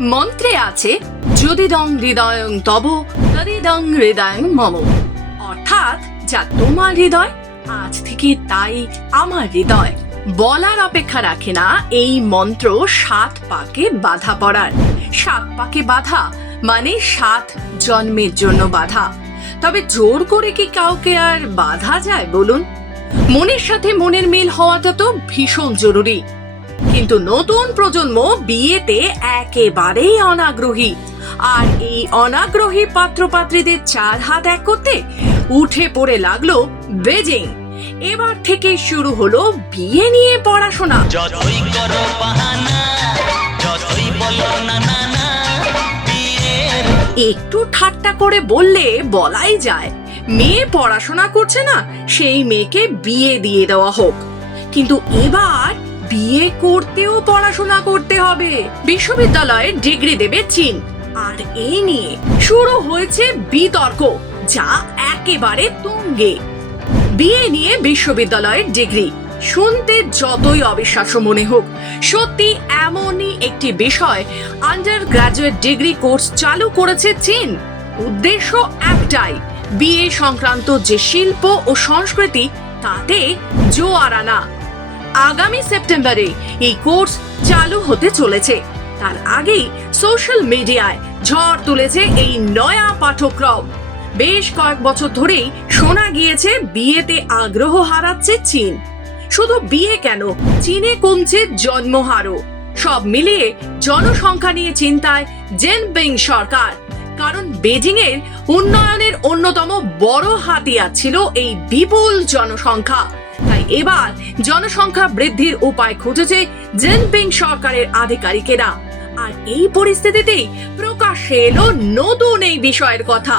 মন্ত্রে আছে, যদি দং হৃদয়ং তব তদি দং হৃদয়ং মম। অর্থাৎ, যা তোমার হৃদয়, আজ থেকে তাই আমার হৃদয়। বলার অপেক্ষা রাখে না, এই মন্ত্র সাত পাকে বাধা পড়ার। সাত পাকে বাধা মানে সাত জন্মের জন্য বাধা। তবে জোর করে কি কাউকে আর বাধা যায় বলুন? মনের সাথে মনের মিল হওয়াটা তো ভীষণ জরুরি। কিন্তু নতুন প্রজন্ম বিয়েতে একেবারেই অনাগ্রহী। আর এই অনাগ্রহী পাত্রপাত্রীদের চার হাত এক করতে উঠে পড়ে লাগল বেজিং। এবার থেকে শুরু হলো বিয়ে নিয়ে পড়াশোনা। যতই করো বাহানা যতই বলো না না না একটু ঠাট্টা করে বললে বলাই যায়। মেয়ে পড়াশোনা করছে না সেই মেয়েকে বিয়ে দিয়ে দেওয়া হোক। কিন্তু এবার বিয়ে করতেও পড়াশোনা করতে হবে। বিশ্ববিদ্যালয়ে ডিগ্রি দেবে চীন। আর এই নিয়ে শুরু হয়েছে বিতর্ক, যা একেবারে তুঙ্গে। বিয়ে নিয়ে বিশ্ববিদ্যালয়ের ডিগ্রি। শুনতে যতই অবিশ্বাস্য মনে হোক, সত্যি এমনই একটি বিষয় আন্ডার গ্রাজুয়েট ডিগ্রি কোর্স চালু করেছে চীন। উদ্দেশ্য একটাই, বিয়ে সংক্রান্ত যে শিল্প ও সংস্কৃতি, তাতে জোয়ার আনা আগামী সেপ্টেম্বরে এই কোর্স চালু হতে চলেছে। তার আগেই সোশ্যাল মিডিয়ায় ঝড় তুলেছে এই নয়া পাঠ্যক্রম। বেশ কয়েক বছর ধরেই শোনা গিয়েছে, বিয়েতে আগ্রহ হারাচ্ছে চীন। শুধু বিয়ে কেন? চীনে কমছে জন্মহারও। সব মিলিয়ে জনসংখ্যা নিয়ে চিন্তায় জেনপিং সরকার। কারণ বেজিং এর উন্নয়নের অন্যতম বড় হাতিয়ার ছিল এই বিপুল জনসংখ্যা। এবার জনসংখ্যা বৃদ্ধির উপায় খুঁজেছে জেনপিং সরকারের আধিকারিকেরা। আর এই পরিস্থিতিতেই প্রকাশ্যে এলো নতুন এই বিষয়ের কথা।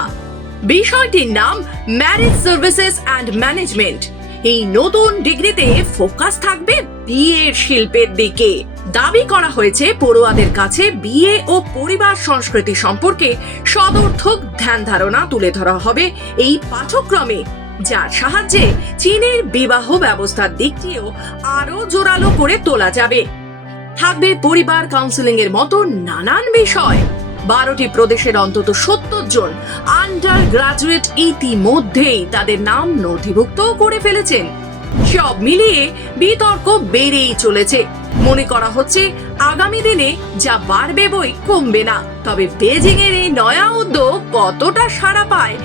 বিষয়টির নাম ম্যারেজ সার্ভিসেস অ্যান্ড ম্যানেজমেন্ট এই নতুন ডিগ্রিতে ফোকাস থাকবে বিয়ের শিল্পের দিকে। দাবি করা হয়েছে পড়ুয়াদের কাছে বিয়ে ও পরিবার সংস্কৃতি সম্পর্কে সদর্থক ধ্যান ধারণা তুলে ধরা হবে। এই পাঠ্যক্রমে যার সাহায্যে চীনের বিবাহ ব্যবস্থার দিকটিও আরও জোরালো করে তোলা যাবে। থাকবে পরিবার কাউন্সিলিং এর মতো নানান বিষয়। বারোটি প্রদেশের অন্তত সত্তর জন আন্ডার গ্রাজুয়েট ইতিমধ্যেই তাদের নাম নথিভুক্ত করে ফেলেছেন। সব মিলিয়ে বিতর্ক বেড়েই চলেছে। মনে করা হচ্ছে আগামী দিনে যা বাড়বে বই কমবে না। তবে বেজিং এর এই নয়া উদ্যোগ কতটা সাড়া পায়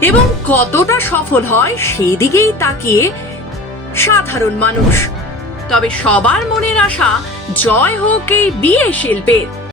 এবং কতটা সফল হয় সেদিকেই তাকিয়ে সাধারণ মানুষ। তবে সবার মনের আশা জয় হোক এই বিয়ে শিল্পের।